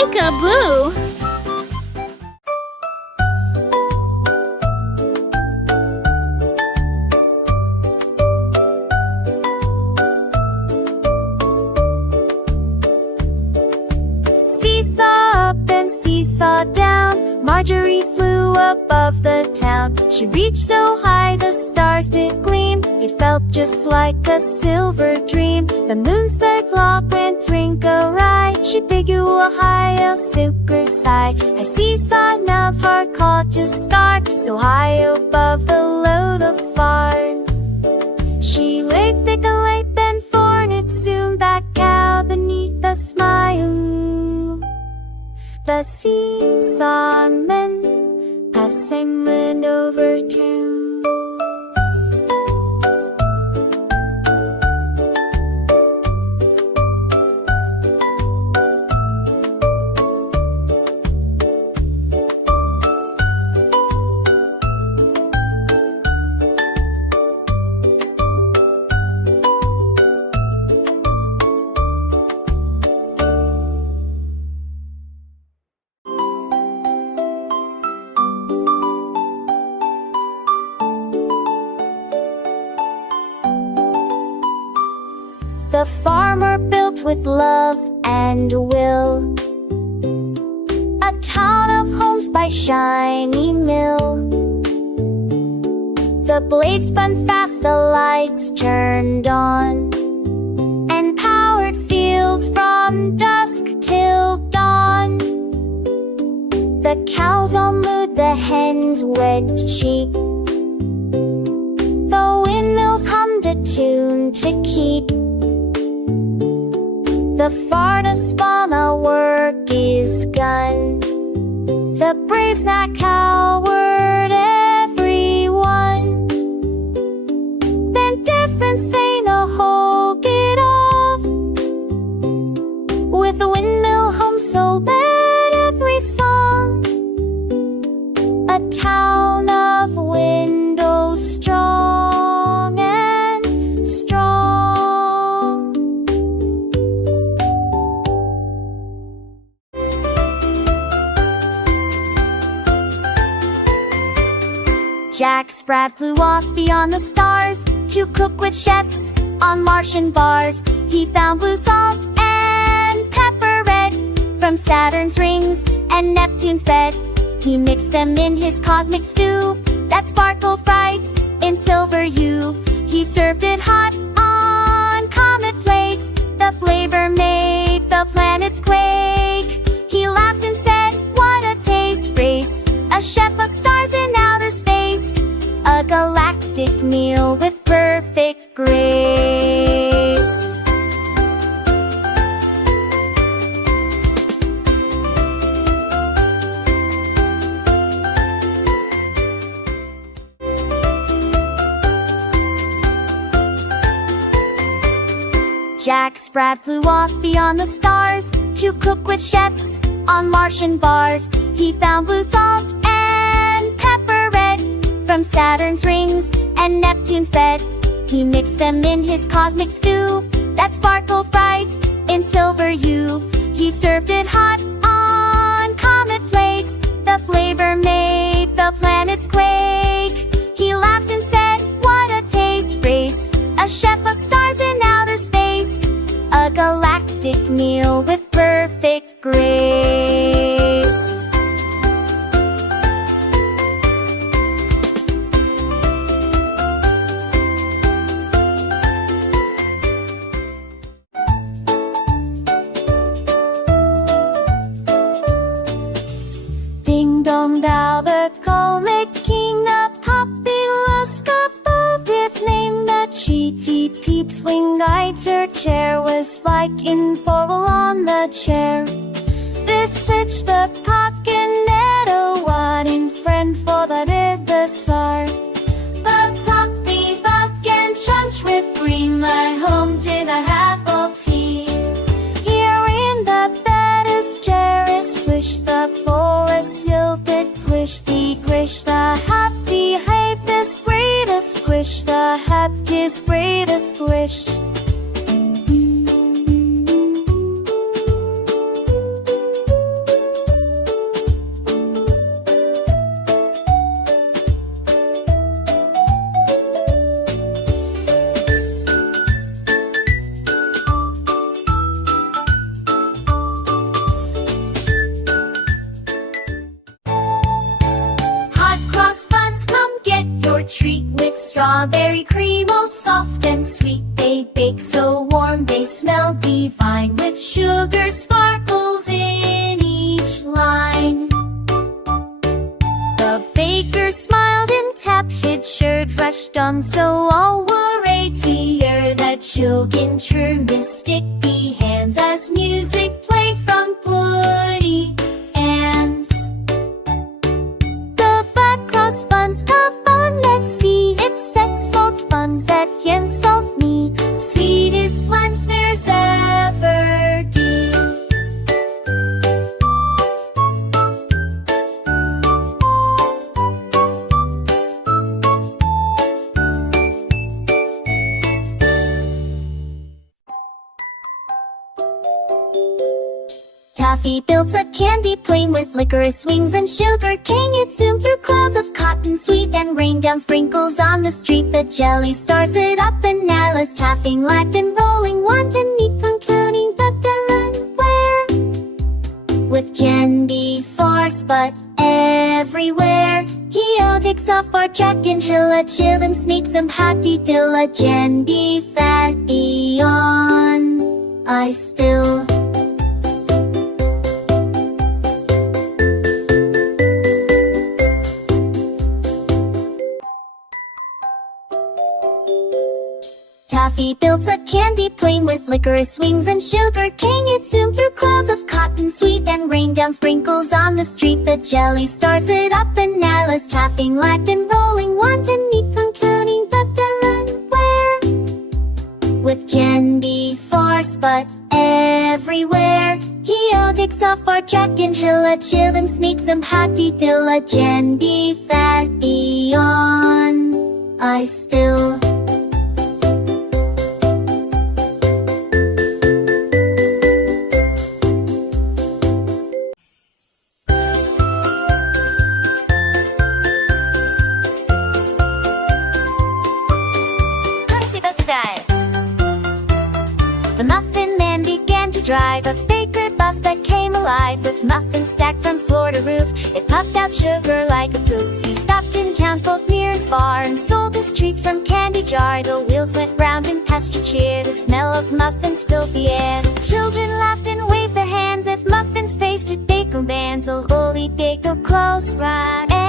Peek-a-boo! Seesaw up and seesaw down, Margery flew above the town. She reached so high the stars did gleam, it felt just like a silver dream. The moon's third clock went ring-a-rye, she big-u-a-high, super sigh. I seesaw enough hard caught to start, so high above the load of farm. She licked a lake, then forn it soon back out beneath the smile. The seesaw men passing wind over town. The farmer built with love and will a town of homes by shiny mill. The blades spun fast, the lights turned on, and powered fields from dusk till dawn. The cows all mooed, the hens went sheep, the windmills hummed a tune to keep the farda spun, our work is done. The braves not coward, everyone. Then different say no hold it off, with the windmill home so let every song. A town of windows strong and strong. Jack Sprat flew off beyond the stars to cook with chefs on Martian bars. He found blue salt and pepper red from Saturn's rings and Neptune's bed. He mixed them in his cosmic stew that sparkled bright in silver hue. He served it hot on comet plate. The flavor made the planets quake. He laughed and said, what a taste! Race a chef of stars in outer space, a galactic meal with perfect grace. Jack Sprat flew off beyond the stars to cook with chefs on Martian bars. He found blue salt and pepper red from Saturn's rings and Neptune's bed. He mixed them in his cosmic stew that sparkled bright in silver hue. He served it hot on comet plate. The flavor made the planets quake. He laughed and said, what a taste! Race a chef of stars in outer space, a galactic meal with perfect grace. Ding dong dow, the comic king, the populous couple with name the treaty peeps winged her chair was like informal on the chair. This itch the pocket net a wad in friend for the did the sar. The poppy buck and chunch with green my home did a half of tea. Here in the bed is Jerris, swish the forest yielded quish the grish the happy hype is greatest squish the happiest greatest squish. smile divine, with sugar sparkles in each line. The baker smiled and tapped his shirt, rushed on, so all were ready to hear the children churn with sticky hands as music played from bloody hands. The background spuns pop on, let's see, it's sex folk funs that insult me, sweetest ones there's ever been. Taffy built a candy plane with licorice wings and sugar cane. It zoomed through clouds of cotton sweet and rained down sprinkles on the street. The jelly stars lit up and Alice taffing lacked and rolling wanton neat on counting but the run where. With Jendy force but everywhere, Heel takes off our track and Hilla chill and sneaks some hatty dilla. Jendy fatty on, I still. Taffy built a candy plane with licorice wings and sugar cane. It zoomed through clouds of cotton sweet and rained down sprinkles on the street. The jelly stars lit up and Alice taffing lacked and rolling wanton neat on counting but the run where. With Jendy force but everywhere, Heel takes off our track and Hilla chill and sneaks some hatty dilla. Jendy fatty on, I still. The Muffin Man began to drive a baker bus that came alive with muffins stacked from floor to roof. It puffed out sugar like a poof. He stopped in towns both near and far and sold his treats from candy jar. The wheels went round in pasture cheer. The smell of muffins filled the air. Children laughed and waved their hands. If muffins pasted Daco bands, oh holy Daco close right hands.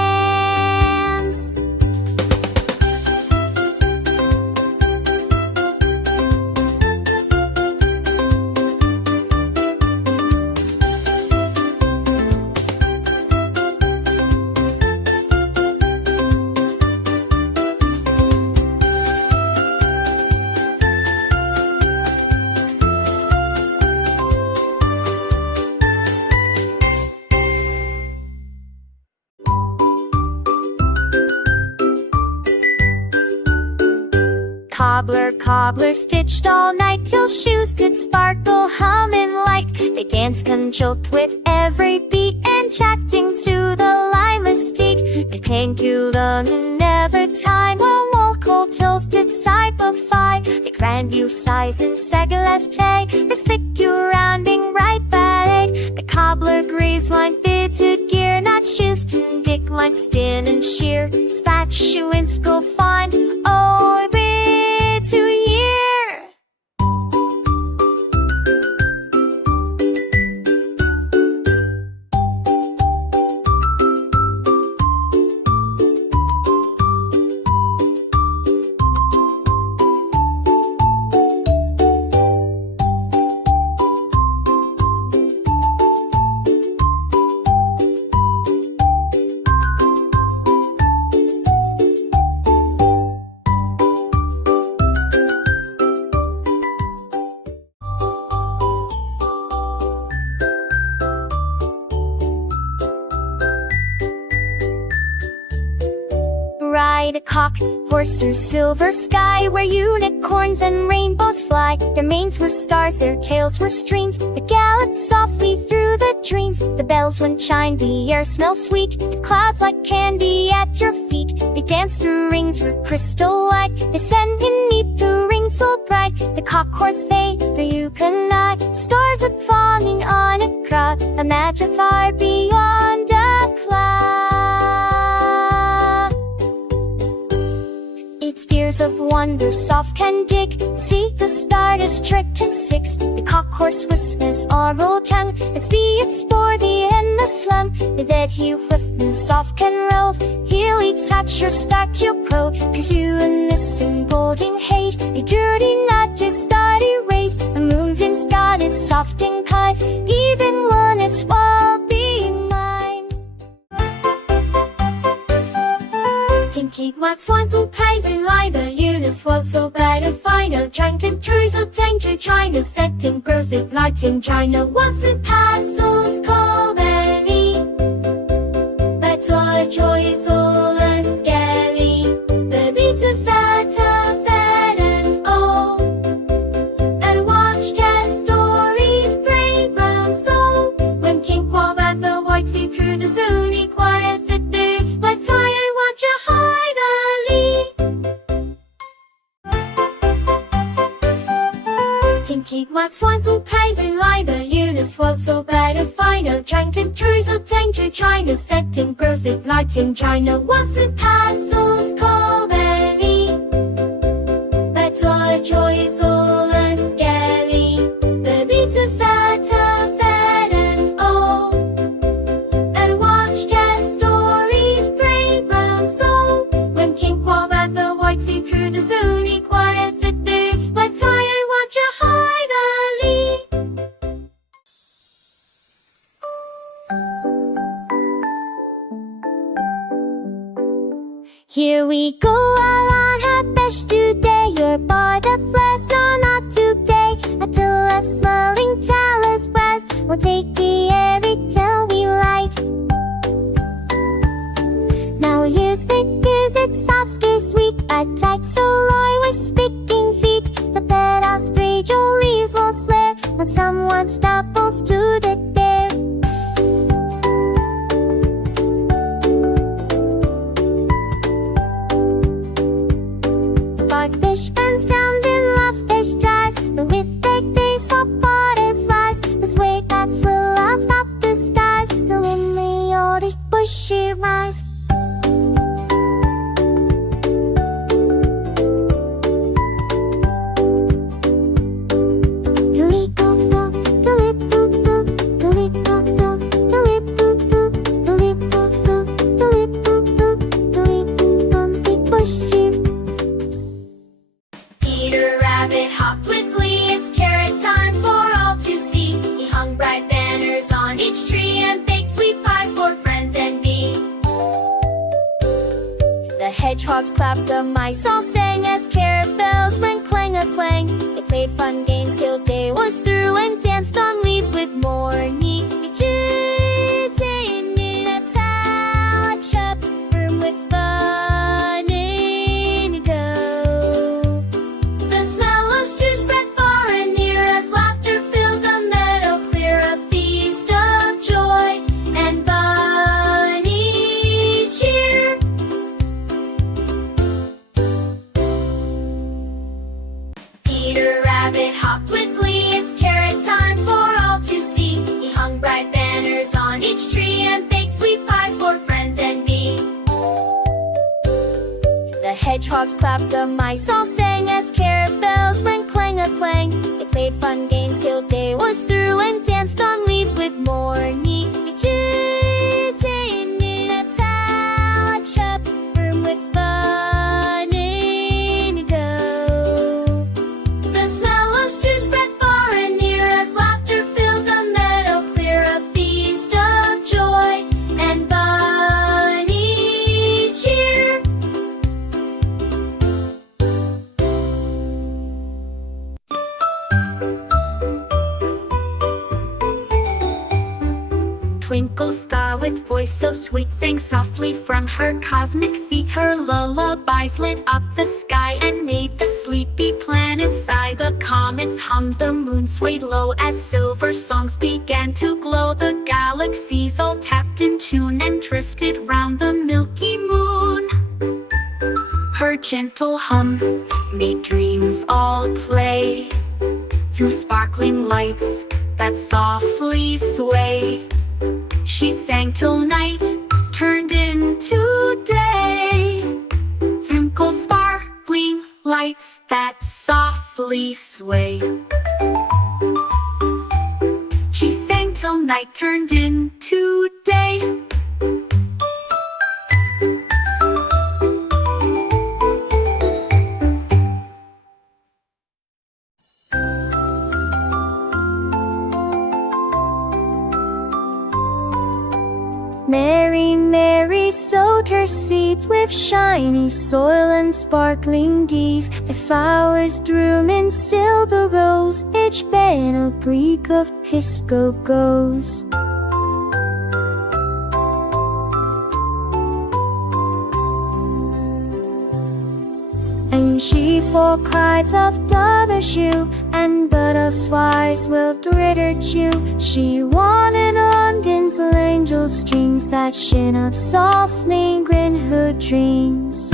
Cobbler, cobbler stitched all night till shoes could sparkle, hum and light. They danced conjunct with every beat and chatting to the lime mystique. They canculed on and never time while Molko tills did side by side. They grand you size and Segaleste. There's thick you rounding right ballet. The cobbler agrees line fitted gear, not shoes to dick line stin and sheer. Spat shoe and school find, oh to year. Ride a cock horse through silver sky, where unicorns and rainbows fly. Their manes were stars, their tails were streams. They galloped softly through the dreams. The bells when chimed, the air smells sweet. The clouds like candy at your feet. They dance through rings were crystal white. They send beneath the rings so bright. The cock horse they, there you can eye. Stars are falling on a crowd, a magic far beyond a cloud. It's fear years of wonder soft can dig. See, the start is tricked in 6. The cock horse whispers oral tongue. It's be it sporty in the slum. The that he whiff soft can rove. He'll touch your start your pro. Cause you and this emboldening hate. You dirty not to study race. The moon's got its soft and kind. Even when it's wild being mine. Pinky what's one so pays in line. The units was so bad to find a trying to trees of danger China setting girls it light in China. Once it passes called any. But our joy is all a skelly. The beats of fat and old. And watch cat stories brave round soul. When King Quab at the white sea through the zuni quiet sit there. But I watch a high valley. Pinky what's one so pays in line. The units was so bad to find a trying to trees of danger China setting girls it light in China. Once it passes called any. But our joy is all a skelly. The beats of fat and old. And watch cat stories brave round soul. When King Quab at the white sea through the zuni quiet sit there. But I watch a high valley. Here we go, all on her best today. Your butterflies, no, not today. Until a smiling tell us breast. We'll take the airy till we light. Now here's it soft, scare sweet. A tight so loy with speaking feet. The bed ostrich leaves will slare when someone stumbles to the dare. Fish bends down in love fish ties. But with big things for butterflies. This way that's full of stop the skies. The lineotic bushy rise. Peter Rabbit hopped with glee. It's carrot time for all to see. He hung bright banners on each tree and baked sweet pies for friends and me. The hedgehogs clapped, the mice all sang as carrot bells went clang-a-clang. They played fun games till day was through and danced on leaves with morning dew. In a touch-up room with fun indigo. The smell of stew spread far and near as laughter filled the meadow clear. A feast of joy and bunny cheer. Peter Rabbit hopped with glee. It's carrot time for all to see. He hung bright banners on each tree and baked sweet pies for friends and me. The hedgehogs clapped, the mice all sang as carrot bells went clang-a-clang. They played fun games till day was through and danced on leaves with morning dew. In a touch-up room with fun indigo. The smell of stew spread far and near as laughter filled the meadow clear. A feast of joy and bunny cheer. Twinkle star with voice so sweet sang softly from her cosmic seat. Her lullabies lit up the sky and made the sleepy planets sigh. The comets hummed, the moon swayed low as silver songs began to glow. The galaxies all tapped in tune and drifted round the Milky Moon. Her gentle hum made dreams all play through sparkling lights that softly sway. She sang till night turned into day. Twinkle sparkling lights that softly sway. She sang till night turned into day. Mary, Mary sowed her seeds with shiny soil and sparkling deeds. The flowers bloom in silver rows, each bed a brick of pisco goes. And she's for kites of double shoe, and butterflies will glitter chew. She wanted on tinsel angel strings that shimmered softly in her dreams.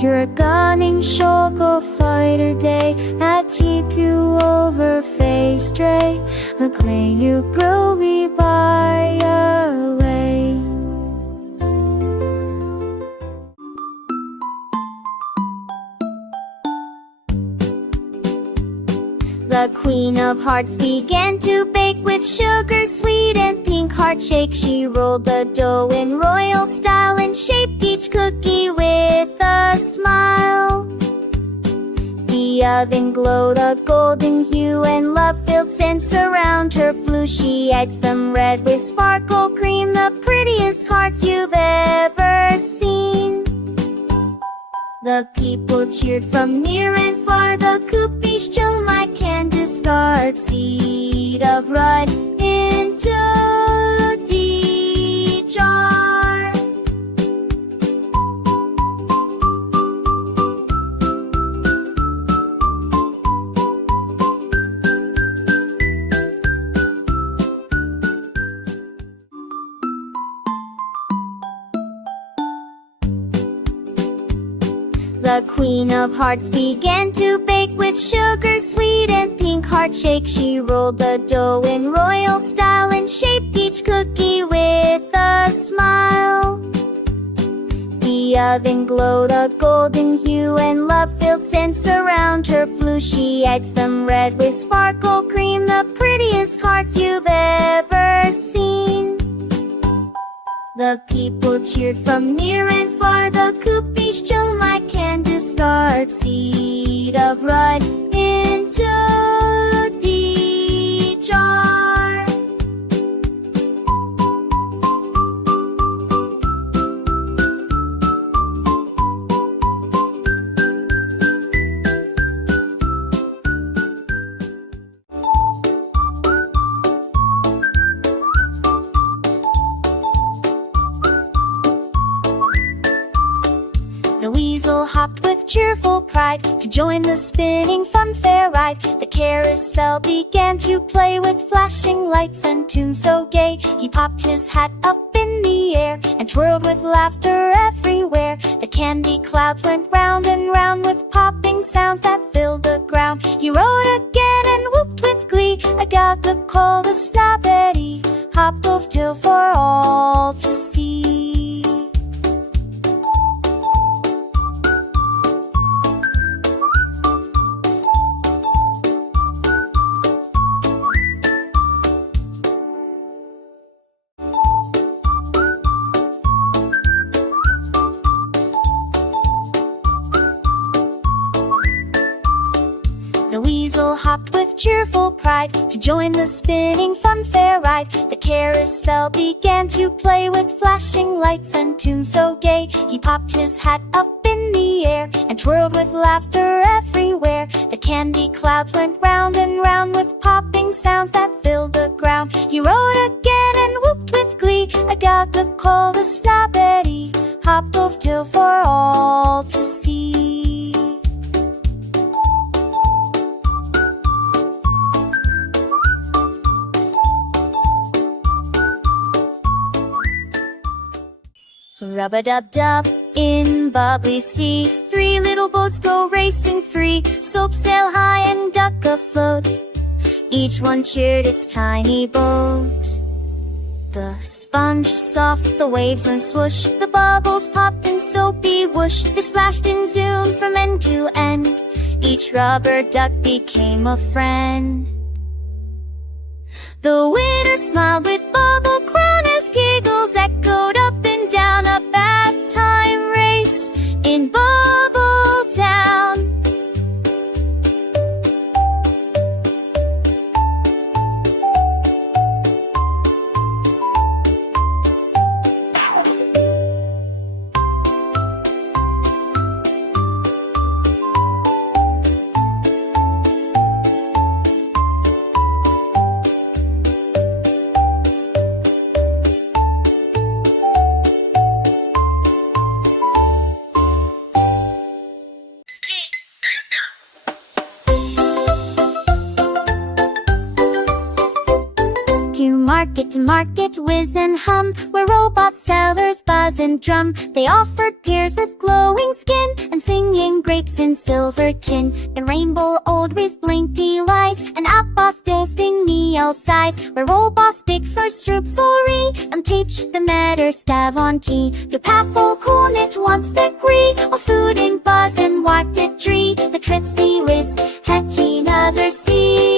You're a gunning shark or fighter day that keep you over face stray. Look where you grow me by away. The Queen of Hearts began to bake with sugar sweet and pink heart shake. She rolled the dough in royal style and shaped each cookie with a smile. The oven glowed a golden hue and love-filled scents around her flew. She eggs them red with sparkle cream, the prettiest hearts you've ever seen. The people cheered from near and far. The cookies show my candy scarred seed of rud into the jar. The Queen of Hearts began to bake with sugar sweet and pink heart shake. She rolled the dough in royal style and shaped each cookie with a smile. The oven glowed a golden hue and love-filled scents around her flew. She eggs them red with sparkle cream, the prettiest hearts you've ever seen. The people cheered from near and far. The cookies show my candy scarred seed of rud into the jar. The weasel hopped with cheerful pride to join the spinning funfair ride. The carousel began to play with flashing lights and tunes so gay. He popped his hat up in the air and twirled with laughter everywhere. The candy clouds went round and round with popping sounds that filled the ground. He rode again and whooped with glee. I got the call to stop Eddie, hopped off till for all to see. The weasel hopped with cheerful pride to join the spinning funfair ride. The carousel began to play with flashing lights and tunes so gay. He popped his hat up in the air and twirled with laughter everywhere. The candy clouds went round and round with popping sounds that filled the ground. He rode again and whooped with glee. I got the call to stop Eddie, hopped off till for all to see. Rub-a-dub-dub in bubbly sea, three little boats go racing free. Soap sail high and duck afloat, each one cheered its tiny boat. The sponge soft, the waves went swoosh, the bubbles popped in soapy whoosh. They splashed and zoomed from end to end. Each rubber duck became a friend. The winner smiled with bubble crown as giggles echoed up and down a bath time race in Bubble Town. To market, whiz and hum, where robot sellers buzz and drum. They offered pears with glowing skin and singing grapes in silver tin. And rainbow old whiz blinked lies, and apples tasting meal size. Where robots big first stroop sorry, and teach the matter stav on tea. To pathful cool knit once the gree, of food in buzz and walked it tree. The trips the whiz, hecky another sea.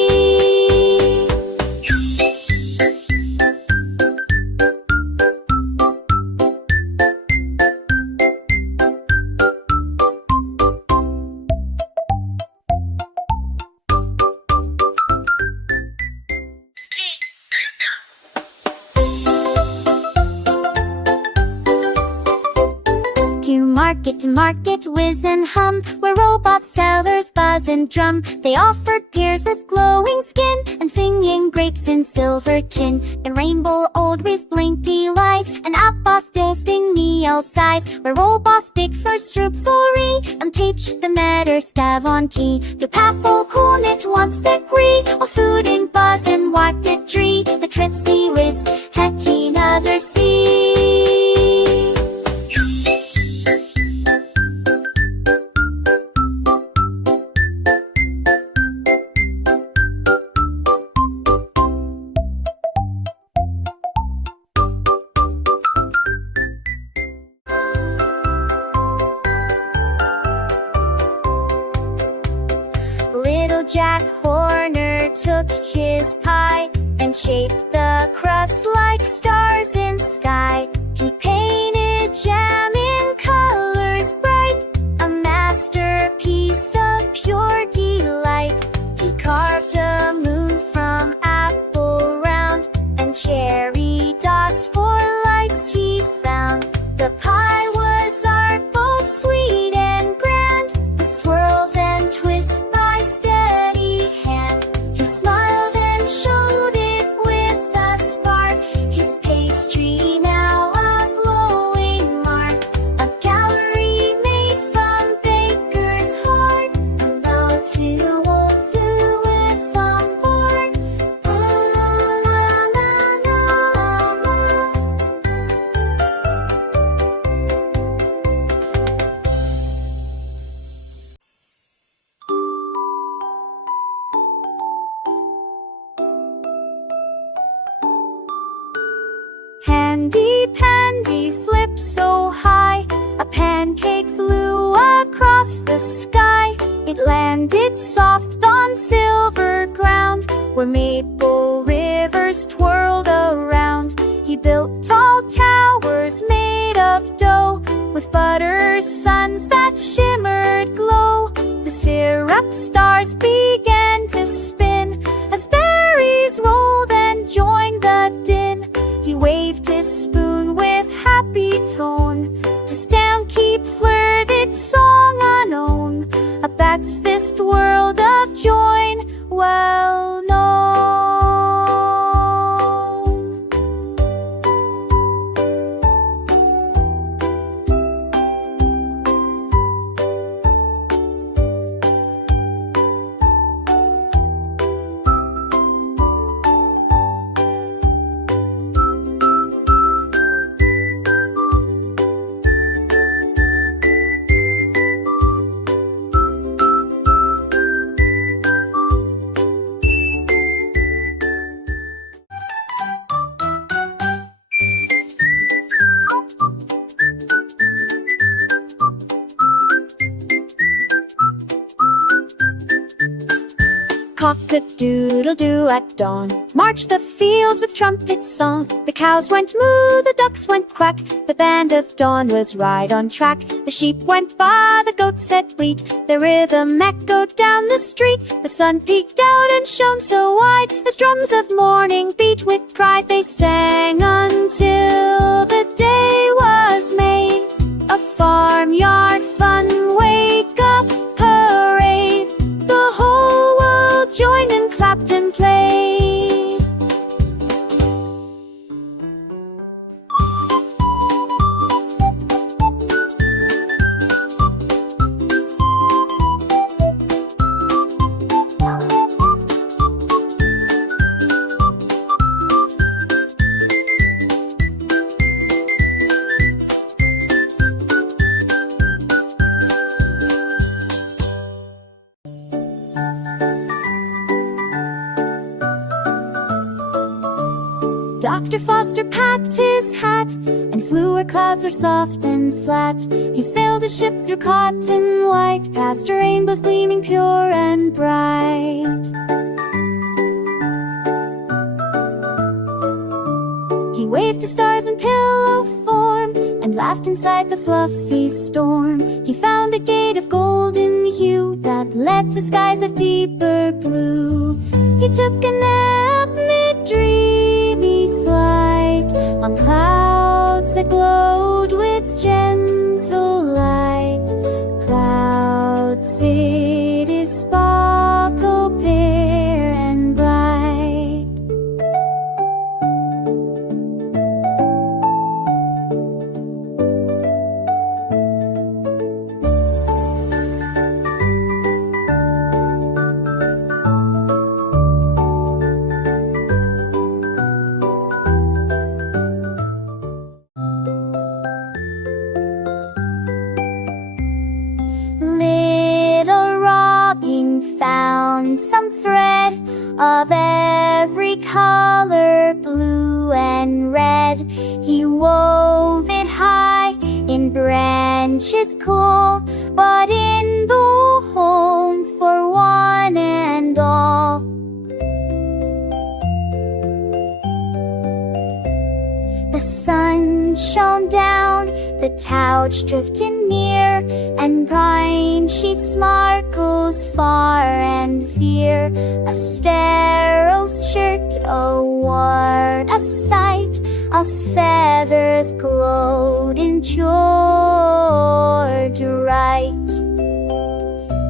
To market, whiz and hum, where robot sellers buzz and drum. They offered pears with glowing skin and singing grapes in silver tin. And rainbow old whiz blinked lies, and apples tasting meal size. Where robots big first stroop sorry, and teach the matter stav on tea. To pathful cool knit once the gree, of food in buzz and walked it tree. The trips the whiz, hecky another sea. Jack Horner took his pie and shaped the crust like stars in sky. He painted jam in colors bright, a masterpiece of pure delight. He carved a moon from apple round and cherry dots for lights he found. The pie was art both sweet and grand, with swirls and twists by steady hand. He smiled and showed it with a spark, his pastry now a glowing mark. A gallery made from baker's heart, hello to old Fu with on board. La la la la la. Handy pandy flipped so high, a pancake flew across the sky. It landed soft on silver ground, where maple rivers twirled around. He built tall towers made of dough, with butter suns that shimmered glow. The syrup stars began to spin as berries rolled and joined the din. He waved his spoon with happy tone to stand keep learned its song unknown. That's this world of joy well known. cock-a-doodle-doo at dawn. Marched the fields with trumpet song. The cows went moo, the ducks went quack. The band of dawn was right on track. The sheep went by, the goats said bleat. The rhythm echoed down the street. The sun peeked out and shone so wide. As drums of morning beat with pride, they sang until the day was made. A farmyard fun, wake up parade. The whole world joined and clapped and played. Dr. Foster packed his hat and flew where clouds were soft and flat. He sailed a ship through cotton white, past rainbows gleaming pure and bright. He waved to stars in pillow form and laughed inside the fluffy storm. He found a gate of golden hue that led to skies of deeper blue. He took a nap mid-dreamy flight on clouds that glowed with gentle light. Cloud cities sparkle clear and bright. Little Robin found some thread of every color, blue and red. He wove it high in branches cool, but in the home for one and all. The sun shone down, the couch drifted near, and pine she sparkles far and fear. A sparrow's chirped, what a sight! Us feathers glowed in pure delight.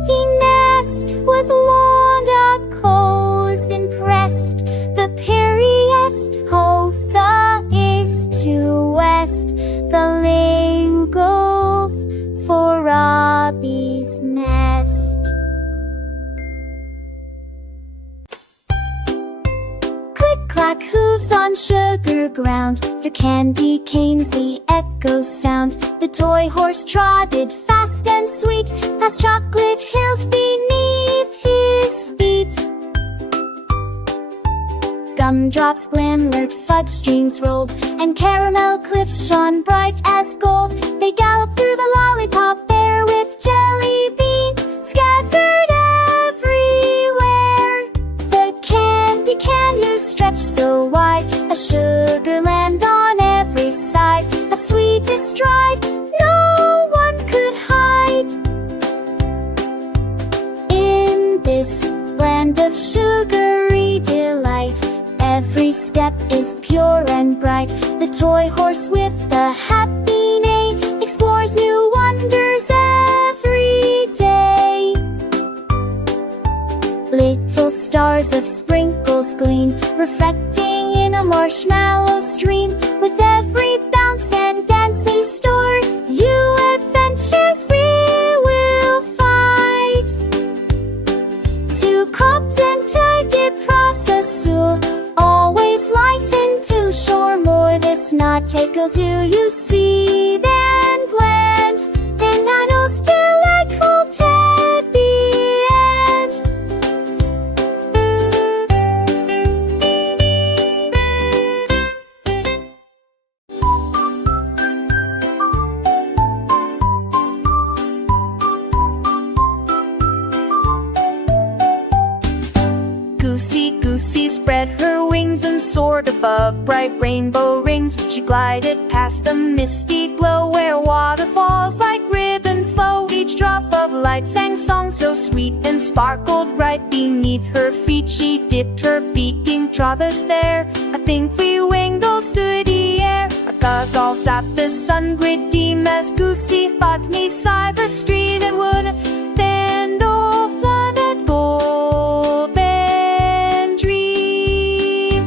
He nest was lawned out, closed and pressed, the perriest, both the east to west, the lane gulf for Robbie's nest. Click-clack hooves on sugar ground, through candy canes the echoes sound. The toy horse trotted fast and sweet, past chocolate hills beneath his feet. Gumdrops glimmered, fudge streams rolled, and caramel cliffs shone bright as gold. They galloped through the lollipop air with jelly beans scattered everywhere. The candy canyons stretched so wide, a sugar land on every side, a sweetest ride no one could hide. In this land of sugary delight, every step is pure and bright. The toy horse with the happy neigh explores new wonders every day. Little stars of sprinkles gleam, reflecting in a marshmallow stream. With every bounce and dancing store, new adventures we will find. To Compton, Tidy, Processul, always light into shore. More this not take do you see then planned, and I know still like full Tabby and soared above bright rainbow rings. She glided past the misty glow, where water falls like ribbons flow. Each drop of light sang songs so sweet and sparkled right beneath her feet. She dipped her beak in Toddlers there. I think we winged stood the air. Our goggles at the sun grid dim as goosey thought me cyber street and wood. Then all flooded golden dream.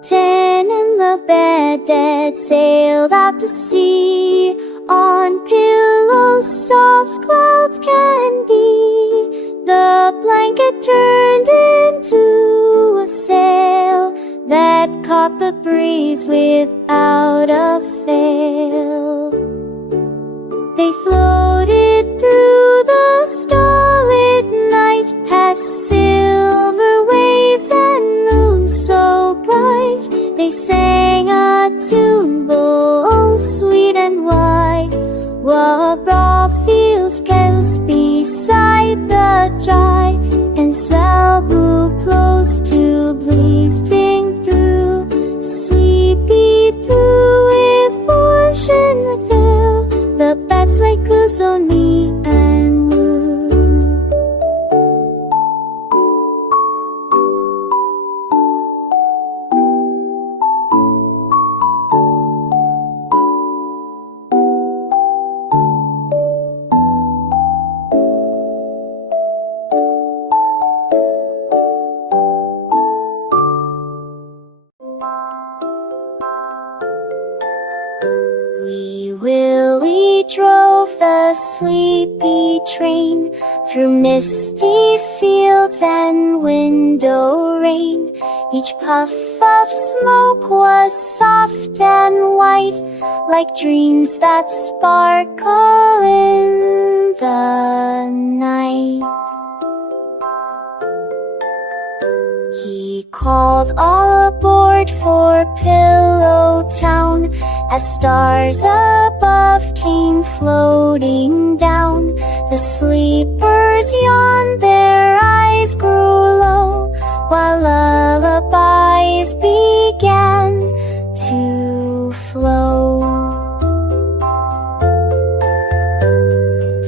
Ten in the bed dead sailed out to sea, on pillows soft as clouds can be. The blanket turned into a sail that caught the breeze without a fail. They floated through the starlit night, past silver waves and moon so bright. They sang a tune both sweet and wide, while broad fields close beside the dry, and swell blew close to bleeding through, sleepy through with fortune thrill. The bats wake goose on me and woo. Wee Willie drove the sleepy train through misty fields and window rain. Each puff of smoke was soft and white, like dreams that sparkle in the night. He called all aboard for Pillow Town, as stars above came floating down. The sleepers yawned, their eyes grew low, while lullabies began to flow.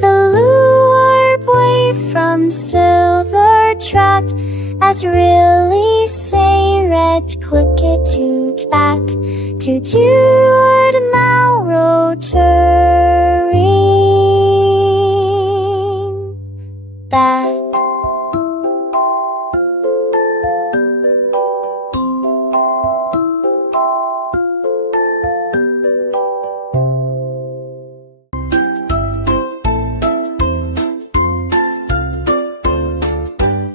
The lured wave from Silver tracked, as really say red clicket toot back to toward Mauro turning back.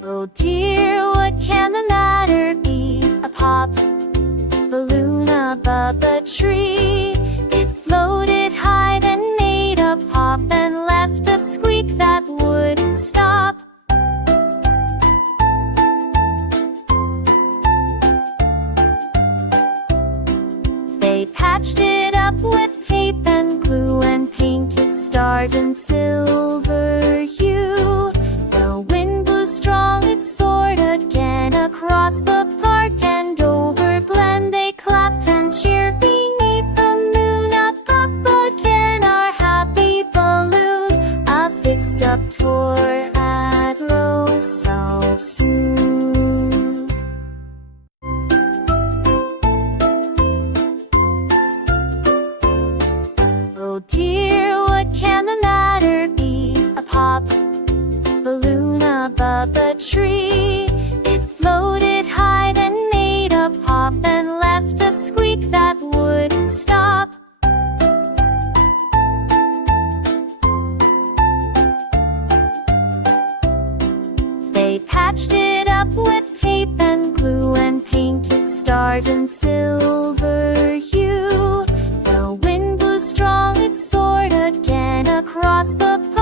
Oh dear, what can the matter be? A pop balloon above the tree. It floated high, then made a pop and left a squeak that wouldn't stop. They patched it up with tape and glue and painted stars in silver hue. The wind blew strong, it soared again across the park and over glen. They clapped and cheered beneath the moon. Up, up again, our happy balloon, affixed up toward at row so soon. Oh dear, what can the matter be? A pop balloon above the tree. It floated high, then made a pop and left a squeak that wouldn't stop. They patched it up with tape and glue and painted stars in silver hue. across the